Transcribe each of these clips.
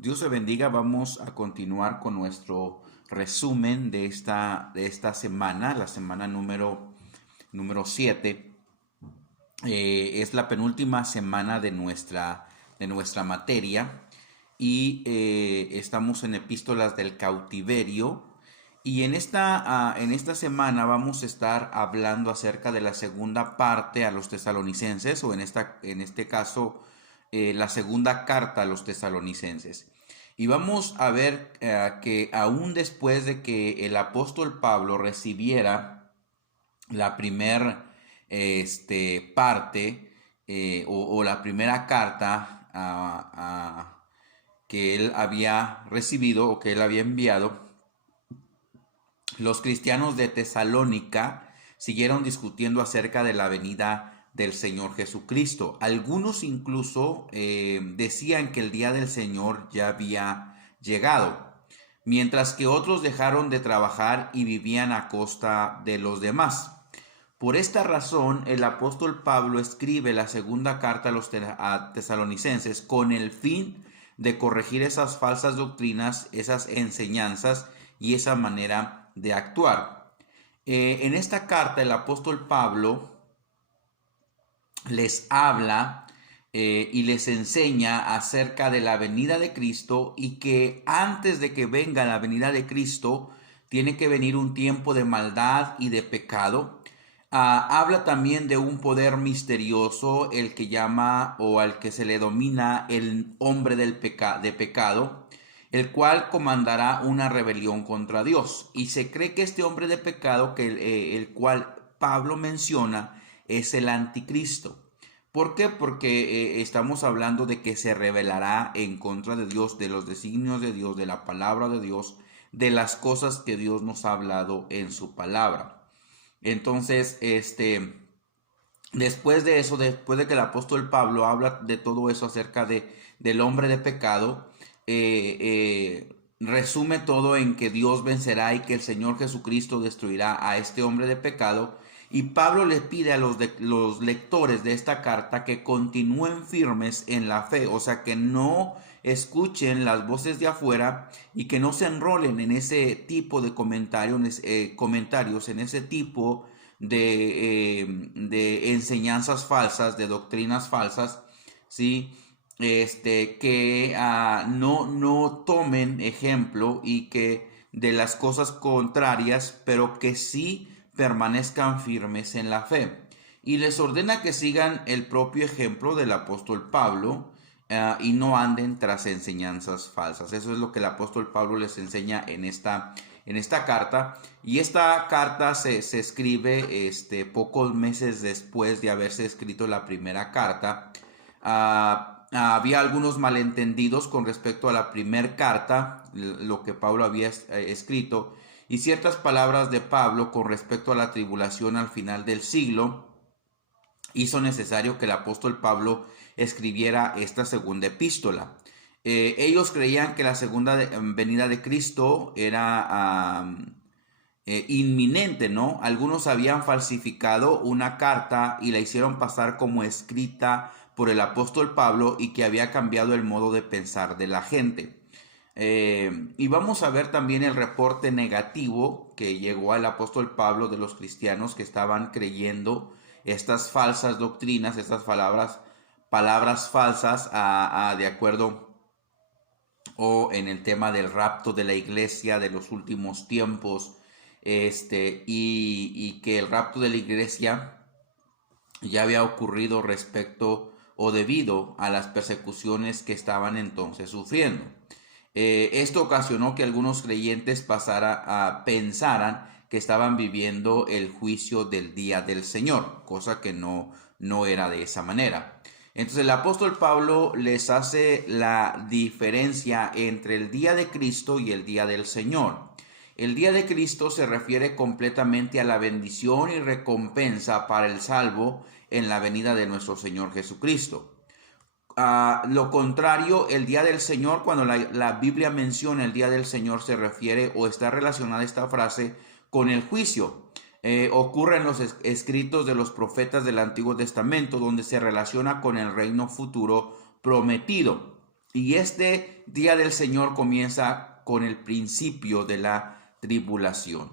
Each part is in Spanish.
Dios te bendiga. Vamos a continuar con nuestro resumen de esta semana, la semana número 7. Es la penúltima semana de nuestra materia y estamos en epístolas del cautiverio. Y en esta semana vamos a estar hablando acerca de la segunda parte a los tesalonicenses, o en este caso, la segunda carta a los tesalonicenses. Y vamos a ver que aún después de que el apóstol Pablo recibiera la primera parte, o la primera carta que él había recibido o que él había enviado, los cristianos de Tesalónica siguieron discutiendo acerca de la venida del Señor Jesucristo. Algunos incluso decían que el día del Señor ya había llegado, mientras que otros dejaron de trabajar y vivían a costa de los demás. Por esta razón, el apóstol Pablo escribe la segunda carta a tesalonicenses con el fin de corregir esas falsas doctrinas, esas enseñanzas y esa manera de actuar. En esta carta, el apóstol Pablo les habla y les enseña acerca de la venida de Cristo, y que antes de que venga la venida de Cristo tiene que venir un tiempo de maldad y de pecado. Habla también de un poder misterioso, el que llama o al que se le domina el hombre de pecado, el cual comandará una rebelión contra Dios. Y se cree que este hombre de pecado, el cual Pablo menciona, es el anticristo. ¿Por qué? Porque estamos hablando de que se rebelará en contra de Dios, de los designios de Dios, de la palabra de Dios, de las cosas que Dios nos ha hablado en su palabra. Entonces, después de eso, después de que el apóstol Pablo habla de todo eso acerca del hombre de pecado, resume todo en que Dios vencerá y que el Señor Jesucristo destruirá a este hombre de pecado. Y Pablo le pide a los lectores de esta carta que continúen firmes en la fe, o sea, que no escuchen las voces de afuera y que no se enrolen en ese tipo de comentarios, en ese tipo de enseñanzas falsas, de doctrinas falsas, ¿sí? Que no tomen ejemplo y que de las cosas contrarias, pero que sí permanezcan firmes en la fe. Y les ordena que sigan el propio ejemplo del apóstol Pablo, y no anden tras enseñanzas falsas. Eso es lo que el apóstol Pablo les enseña en esta carta. Y esta carta se escribe pocos meses después de haberse escrito la primera carta. Había algunos malentendidos con respecto a la primera carta, lo que Pablo había escrito, y ciertas palabras de Pablo con respecto a la tribulación al final del siglo hizo necesario que el apóstol Pablo escribiera esta segunda epístola. Ellos creían que la segunda venida de Cristo era inminente, ¿no? Algunos habían falsificado una carta y la hicieron pasar como escrita por el apóstol Pablo, y que había cambiado el modo de pensar de la gente. Y vamos a ver también el reporte negativo que llegó al apóstol Pablo de los cristianos que estaban creyendo estas falsas doctrinas, estas palabras falsas, de acuerdo o en el tema del rapto de la iglesia de los últimos tiempos, y que el rapto de la iglesia ya había ocurrido respecto o debido a las persecuciones que estaban entonces sufriendo. Esto ocasionó que algunos creyentes pensaran que estaban viviendo el juicio del día del Señor, cosa que no era de esa manera. Entonces el apóstol Pablo les hace la diferencia entre el día de Cristo y el día del Señor. El día de Cristo se refiere completamente a la bendición y recompensa para el salvo en la venida de nuestro Señor Jesucristo. Lo contrario, el día del Señor, cuando la Biblia menciona el día del Señor, se refiere o está relacionada esta frase con el juicio. Ocurre en los escritos de los profetas del Antiguo Testamento, donde se relaciona con el reino futuro prometido. Y este día del Señor comienza con el principio de la tribulación.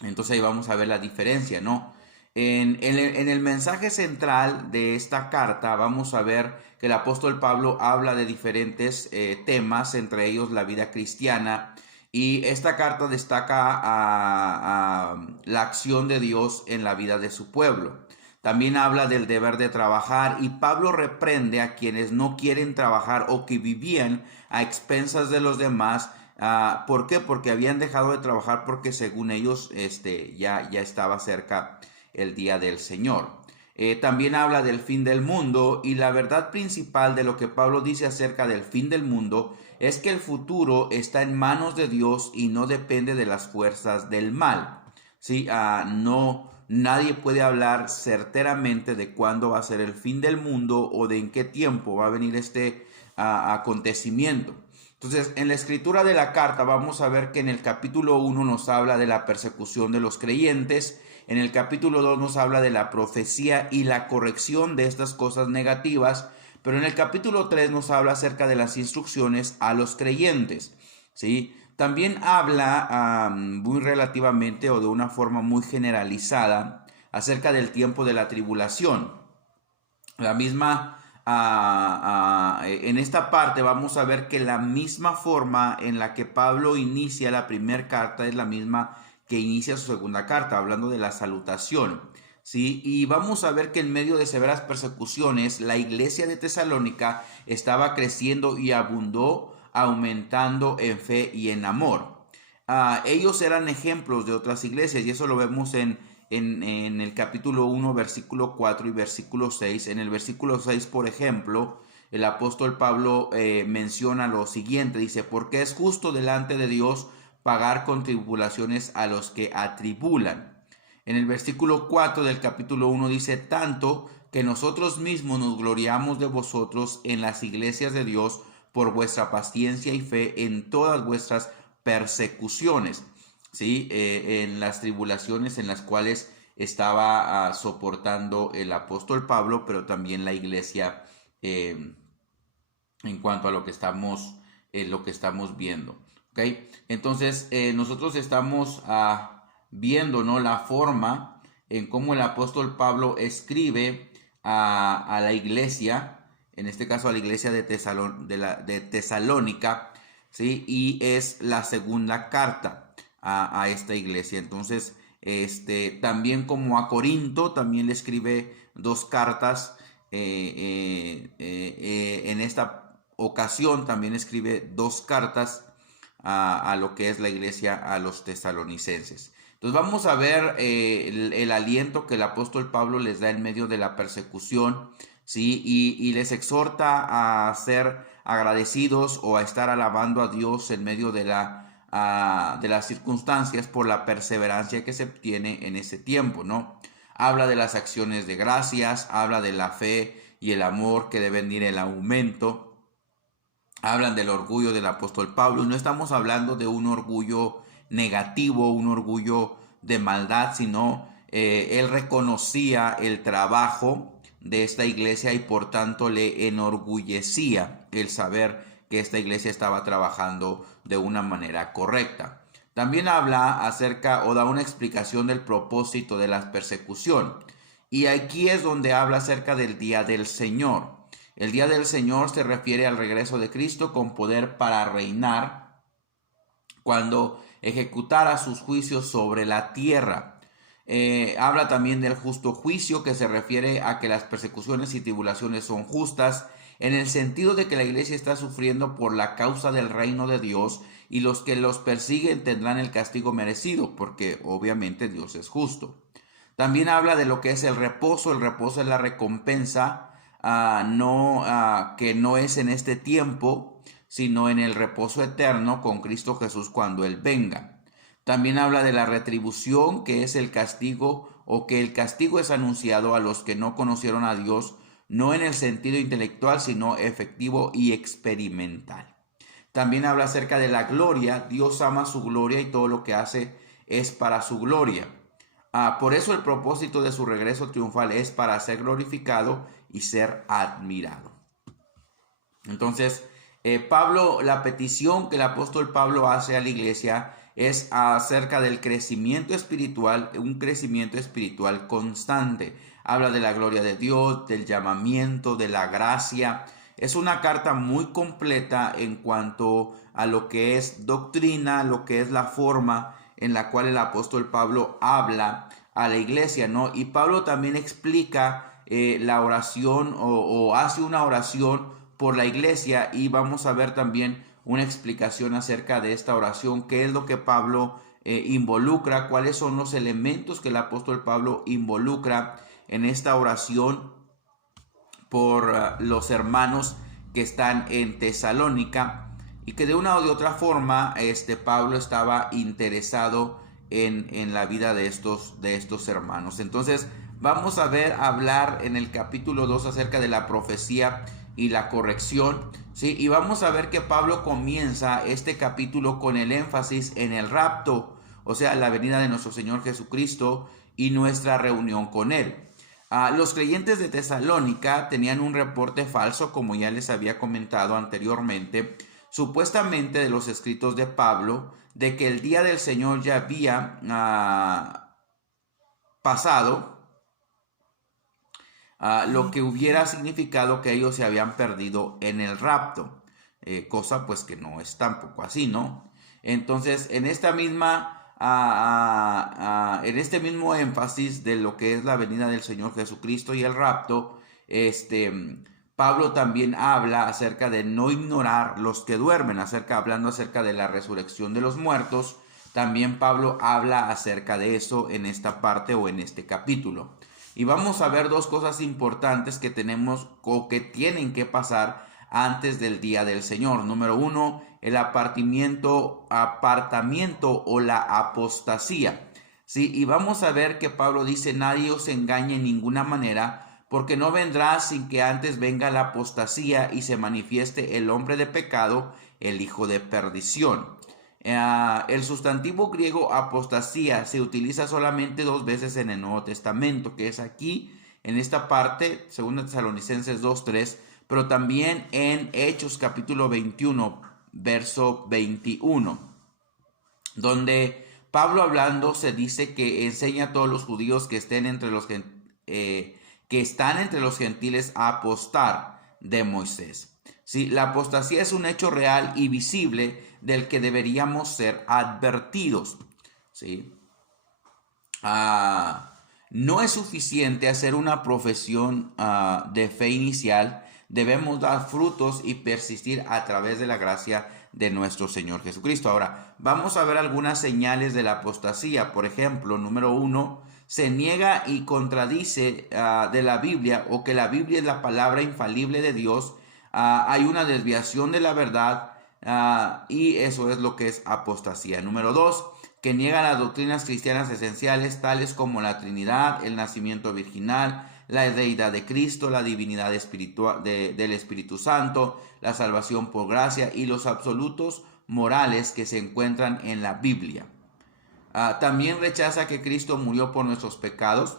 Entonces ahí vamos a ver la diferencia, ¿no? En el mensaje central de esta carta vamos a ver que el apóstol Pablo habla de diferentes temas, entre ellos la vida cristiana, y esta carta destaca a la acción de Dios en la vida de su pueblo. También habla del deber de trabajar y Pablo reprende a quienes no quieren trabajar o que vivían a expensas de los demás. ¿Por qué? Porque habían dejado de trabajar porque según ellos ya estaba cerca el día del Señor. También habla del fin del mundo y la verdad principal de lo que Pablo dice acerca del fin del mundo es que el futuro está en manos de Dios y no depende de las fuerzas del mal. ¿Sí? Nadie puede hablar certeramente de cuándo va a ser el fin del mundo o de en qué tiempo va a venir este acontecimiento. Entonces, en la escritura de la carta vamos a ver que en el capítulo 1 nos habla de la persecución de los creyentes, en el capítulo 2 nos habla de la profecía y la corrección de estas cosas negativas, pero en el capítulo 3 nos habla acerca de las instrucciones a los creyentes, ¿sí? También habla muy relativamente o de una forma muy generalizada acerca del tiempo de la tribulación. La misma, en esta parte vamos a ver que la misma forma en la que Pablo inicia la primera carta es la misma que inicia su segunda carta, hablando de la salutación. ¿Sí? Y vamos a ver que en medio de severas persecuciones, la iglesia de Tesalónica estaba creciendo y abundó, aumentando en fe y en amor. Ellos eran ejemplos de otras iglesias y eso lo vemos en el capítulo 1, versículo 4 y versículo 6. En el versículo 6, por ejemplo, el apóstol Pablo menciona lo siguiente, dice, porque es justo delante de Dios pagar con tribulaciones a los que atribulan. En el versículo 4 del capítulo 1 dice, tanto que nosotros mismos nos gloriamos de vosotros en las iglesias de Dios por vuestra paciencia y fe en todas vuestras persecuciones, ¿sí? En las tribulaciones en las cuales estaba soportando el apóstol Pablo, pero también la iglesia en cuanto a lo que estamos viendo. ¿Okay? Entonces, nosotros estamos viendo, ¿no?, la forma en cómo el apóstol Pablo escribe a la iglesia, en este caso a la iglesia de Tesalónica, ¿sí? Y es la segunda carta a esta iglesia. Entonces, también como a Corinto, también le escribe dos cartas. En esta ocasión también escribe dos cartas a lo que es la iglesia a los tesalonicenses. Entonces vamos a ver el aliento que el apóstol Pablo les da en medio de la persecución, ¿sí? Y les exhorta a ser agradecidos o a estar alabando a Dios en medio de las circunstancias por la perseverancia que se obtiene en ese tiempo, ¿no? Habla de las acciones de gracias, habla de la fe y el amor que deben ir en aumento. Hablan del orgullo del apóstol Pablo. No estamos hablando de un orgullo negativo, un orgullo de maldad, sino él reconocía el trabajo de esta iglesia y por tanto le enorgullecía el saber que esta iglesia estaba trabajando de una manera correcta. También habla acerca o da una explicación del propósito de la persecución. Y aquí es donde habla acerca del día del Señor. El día del Señor se refiere al regreso de Cristo con poder para reinar cuando ejecutara sus juicios sobre la tierra. Habla también del justo juicio, que se refiere a que las persecuciones y tribulaciones son justas en el sentido de que la iglesia está sufriendo por la causa del reino de Dios y los que los persiguen tendrán el castigo merecido, porque obviamente Dios es justo. También habla de lo que es el reposo es la recompensa, que no es en este tiempo, sino en el reposo eterno con Cristo Jesús cuando Él venga. También habla de la retribución, que es el castigo, o que el castigo es anunciado a los que no conocieron a Dios, no en el sentido intelectual, sino efectivo y experimental. También habla acerca de la gloria. Dios ama su gloria y todo lo que hace es para su gloria. Por eso el propósito de su regreso triunfal es para ser glorificado y ser admirado. Entonces, La petición que el apóstol Pablo hace a la iglesia es acerca del crecimiento espiritual, un crecimiento espiritual constante. Habla de la gloria de Dios, del llamamiento, de la gracia. Es una carta muy completa en cuanto a lo que es doctrina, lo que es la forma en la cual el apóstol Pablo habla a la iglesia, ¿no? Y Pablo también explica la oración o hace una oración por la iglesia, y vamos a ver también una explicación acerca de esta oración, qué es lo que Pablo involucra, cuáles son los elementos que el apóstol Pablo involucra en esta oración por los hermanos que están en Tesalónica, y que de una o de otra forma Pablo estaba interesado en la vida de estos hermanos. Entonces vamos a hablar en el capítulo 2 acerca de la profecía y la corrección, ¿sí? Y vamos a ver que Pablo comienza este capítulo con el énfasis en el rapto, o sea, la venida de nuestro Señor Jesucristo y nuestra reunión con Él. Los creyentes de Tesalónica tenían un reporte falso, como ya les había comentado anteriormente, supuestamente de los escritos de Pablo, de que el día del Señor ya había pasado, lo que hubiera significado que ellos se habían perdido en el rapto, cosa pues que no es tampoco así, ¿no? Entonces, en esta misma en este mismo énfasis de lo que es la venida del Señor Jesucristo y el rapto, Pablo también habla acerca de no ignorar los que duermen, hablando acerca de la resurrección de los muertos. También Pablo habla acerca de eso en esta parte o en este capítulo. Y vamos a ver dos cosas importantes que tenemos o que tienen que pasar antes del día del Señor. Número uno, el apartamiento o la apostasía. ¿Sí? Y vamos a ver que Pablo dice: nadie os engañe en ninguna manera, porque no vendrá sin que antes venga la apostasía y se manifieste el hombre de pecado, el hijo de perdición. El sustantivo griego apostasía se utiliza solamente 2 veces en el Nuevo Testamento, que es aquí, en esta parte, 2 Tesalonicenses 2:3, pero también en Hechos capítulo 21, verso 21, donde Pablo hablando se dice que enseña a todos los judíos que están entre los gentiles a apostar de Moisés. Sí, la apostasía es un hecho real y visible del que deberíamos ser advertidos. ¿Sí? No es suficiente hacer una profesión de fe inicial. Debemos dar frutos y persistir a través de la gracia de nuestro Señor Jesucristo. Ahora, vamos a ver algunas señales de la apostasía. Por ejemplo, número 1, se niega y contradice de la Biblia, o que la Biblia es la palabra infalible de Dios. Hay una desviación de la verdad, y eso es lo que es apostasía. Número 2, que niega las doctrinas cristianas esenciales, tales como la Trinidad, el nacimiento virginal, la deidad de Cristo, la divinidad espiritual del Espíritu Santo, la salvación por gracia y los absolutos morales que se encuentran en la Biblia. También rechaza que Cristo murió por nuestros pecados,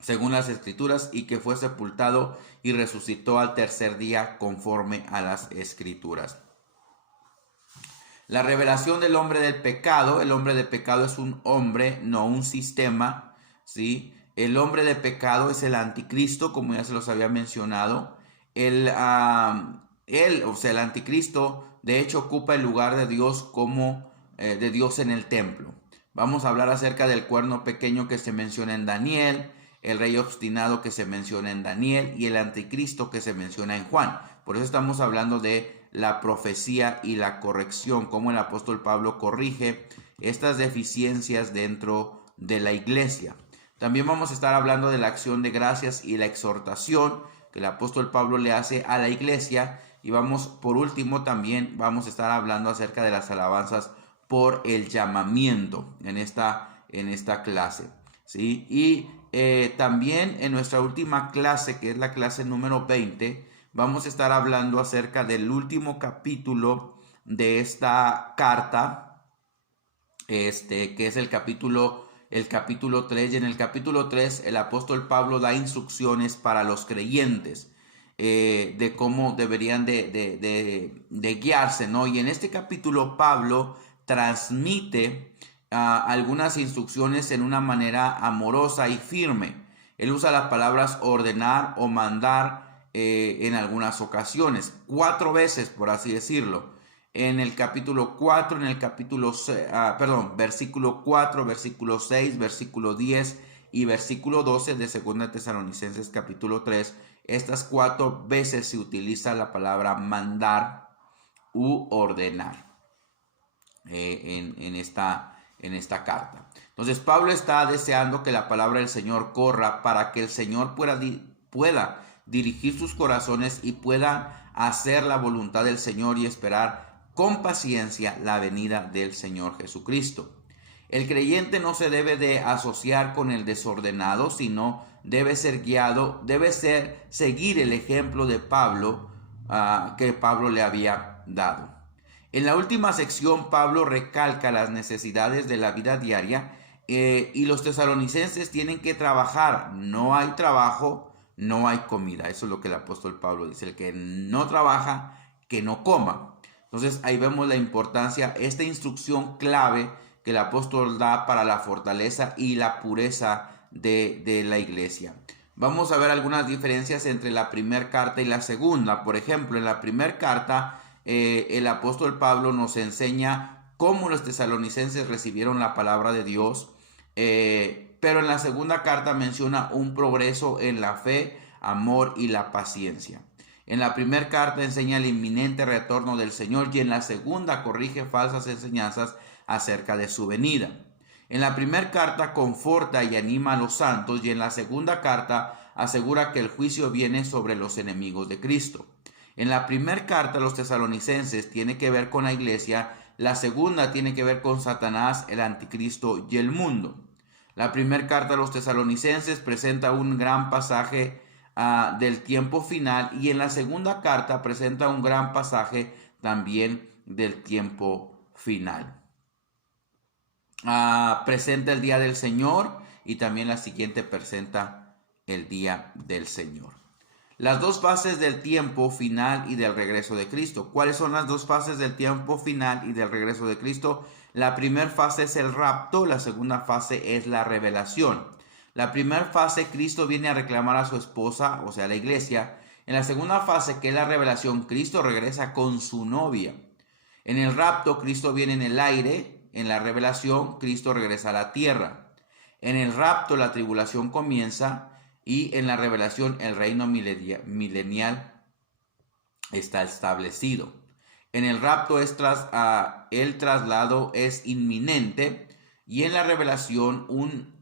según las Escrituras, y que fue sepultado y resucitó al tercer día conforme a las Escrituras. La revelación del hombre del pecado. El hombre de pecado es un hombre, no un sistema, ¿sí? El hombre de pecado es el anticristo, como ya se los había mencionado. El anticristo, de hecho, ocupa el lugar de Dios de Dios en el templo. Vamos a hablar acerca del cuerno pequeño que se menciona en Daniel, el rey obstinado que se menciona en Daniel y el anticristo que se menciona en Juan. Por eso estamos hablando de la profecía y la corrección, cómo el apóstol Pablo corrige estas deficiencias dentro de la iglesia. También vamos a estar hablando de la acción de gracias y la exhortación que el apóstol Pablo le hace a la iglesia. Y por último, también vamos a estar hablando acerca de las alabanzas por el llamamiento en esta clase, ¿sí? Y también en nuestra última clase, que es la clase número 20, vamos a estar hablando acerca del último capítulo de esta carta, que es el capítulo 3. Y en el capítulo 3 el apóstol Pablo da instrucciones para los creyentes. de cómo deberían de guiarse, ¿no? Y en este capítulo Pablo transmite algunas instrucciones en una manera amorosa y firme. Él usa las palabras ordenar o mandar en algunas ocasiones, 4 veces, por así decirlo. En el capítulo 4, en el capítulo, versículo 4, versículo 6, versículo 10 y versículo 12 de 2 Tesalonicenses capítulo 3. Estas 4 veces se utiliza la palabra mandar u ordenar en esta carta. Entonces Pablo está deseando que la palabra del Señor corra para que el Señor pueda dirigir sus corazones y pueda hacer la voluntad del Señor y esperar con paciencia la venida del Señor Jesucristo. El creyente no se debe de asociar con el desordenado, sino debe ser guiado, seguir el ejemplo de Pablo que Pablo le había dado. En la última sección, Pablo recalca las necesidades de la vida diaria y los tesalonicenses tienen que trabajar. No hay trabajo, no hay comida. Eso es lo que el apóstol Pablo dice. El que no trabaja, que no coma. Entonces ahí vemos la importancia, esta instrucción clave que el apóstol da para la fortaleza y la pureza de la iglesia. Vamos a ver algunas diferencias entre la primera carta y la segunda. Por ejemplo, en la primera carta, el apóstol Pablo nos enseña cómo los tesalonicenses recibieron la palabra de Dios, pero en la segunda carta menciona un progreso en la fe, amor y la paciencia. En la primera carta enseña el inminente retorno del Señor y en la segunda corrige falsas enseñanzas acerca de su venida. En la primera carta conforta y anima a los santos y en la segunda carta asegura que el juicio viene sobre los enemigos de Cristo. En la primera carta a los tesalonicenses tiene que ver con la iglesia, la segunda tiene que ver con Satanás, el anticristo y el mundo. La primera carta a los tesalonicenses presenta un gran pasaje del tiempo final y en la segunda carta presenta un gran pasaje también del tiempo final. Presenta el día del Señor y también la siguiente presenta el día del Señor. Las dos fases del tiempo final y del regreso de Cristo. ¿Cuáles son las dos fases del tiempo final y del regreso de Cristo? La primera fase es el rapto, la segunda fase es la revelación. La primera fase, Cristo viene a reclamar a su esposa, o sea, la iglesia. En la segunda fase, que es la revelación, Cristo regresa con su novia. En el rapto, Cristo viene en el aire. En la revelación, Cristo regresa a la tierra. En el rapto, la tribulación comienza. Y en la revelación, el reino milenial está establecido. En el rapto, el traslado es inminente. Y en la revelación,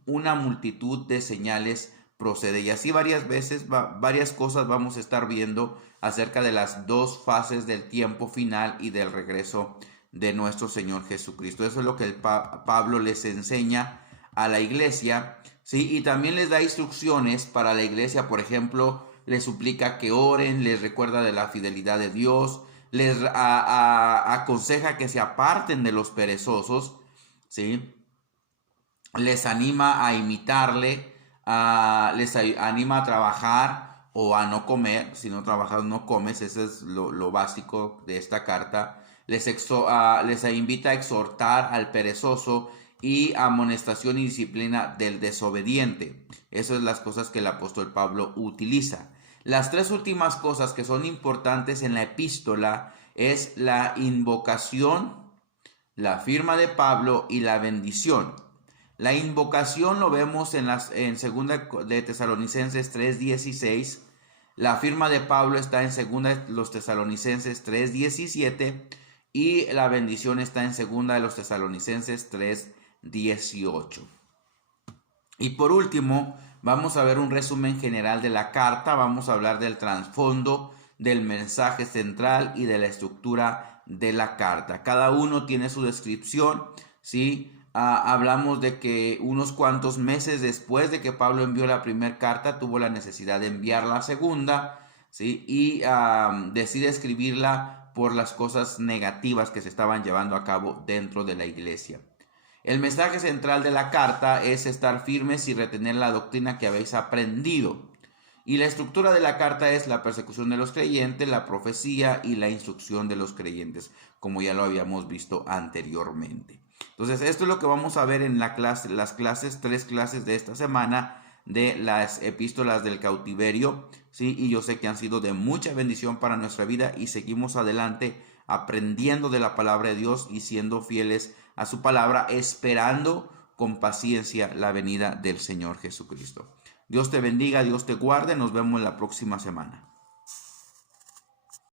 una multitud de señales procede. Y así varias cosas vamos a estar viendo acerca de las dos fases del tiempo final y del regreso de nuestro Señor Jesucristo. Eso es lo que Pablo les enseña a la iglesia, ¿sí? Y también les da instrucciones para la iglesia. Por ejemplo, les suplica que oren, les recuerda de la fidelidad de Dios, les aconseja que se aparten de los perezosos, ¿sí? Les anima a imitarle, les anima a trabajar o a no comer. Si no trabajas, no comes. Eso es lo básico de esta carta. Les invita a exhortar al perezoso y amonestación y disciplina del desobediente. Esas son las cosas que el apóstol Pablo utiliza. Las tres últimas cosas que son importantes en la epístola es la invocación, la firma de Pablo y la bendición. La invocación lo vemos en 2 de Tesalonicenses 3:16. La firma de Pablo está en 2 de los Tesalonicenses 3:17 y la bendición está en 2 de los Tesalonicenses 3:18. Y por último, vamos a ver un resumen general de la carta. Vamos a hablar del trasfondo, del mensaje central y de la estructura de la carta. Cada uno tiene su descripción, ¿sí? Hablamos de que unos cuantos meses después de que Pablo envió la primera carta, tuvo la necesidad de enviar la segunda, ¿sí? Y decide escribirla por las cosas negativas que se estaban llevando a cabo dentro de la iglesia. El mensaje central de la carta es estar firmes y retener la doctrina que habéis aprendido. Y la estructura de la carta es la persecución de los creyentes, la profecía y la instrucción de los creyentes, como ya lo habíamos visto anteriormente. Entonces, esto es lo que vamos a ver en las clases, 3 clases de esta semana de las epístolas del cautiverio, ¿sí? Y yo sé que han sido de mucha bendición para nuestra vida y seguimos adelante aprendiendo de la palabra de Dios y siendo fieles a su palabra, esperando con paciencia la venida del Señor Jesucristo. Dios te bendiga, Dios te guarde, nos vemos la próxima semana.